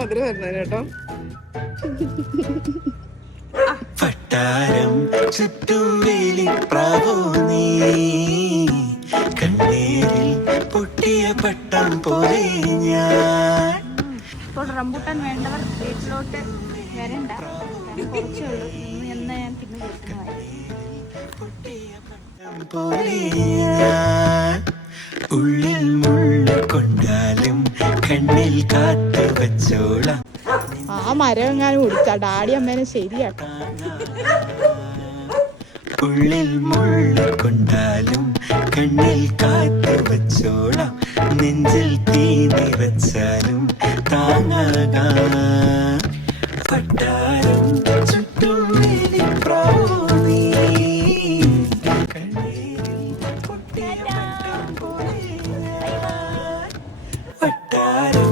മധുരം തരുന്നതിന് കേട്ടോ. പട്ടാരം ചുറ്റും വേലിപ്രാവോ നീ, കണ്ണീരിൽ പൊട്ടിയ പട്ടം പോലെ ഞാൻ. ഇപ്പോൾ റംബൂട്ടാൻ വേണ്ടവർ വീട്ടിലോട്ട് വരണ്ട, കുറച്ചേ ഉള്ളൂ എന്ന് ഞാൻ പിന്നെ ഉള്ളിൽ മുള്ള കൊണ്ടാലും കണ്ണിൽ കാത്തു വച്ചോളാം. ആ മരം എങ്ങാനും കുടിച്ചാ ഡാഡി അമ്മേനെ ശരിയാക്കാം. ഉള്ളിൽ മുള്ള കൊണ്ടാലും കണ്ണിൽ കാത്തു വച്ചോളാം, നെഞ്ചിൽ തീ നിറച്ചാലും താങ്ങാകാം. പട്ടാരം ചുറ്റും വേലിപ്രാവോ നീ, കണ്ണീരിൽ പൊട്ടിയ പട്ടം പോലെ ഞാൻ. പട്ടാരം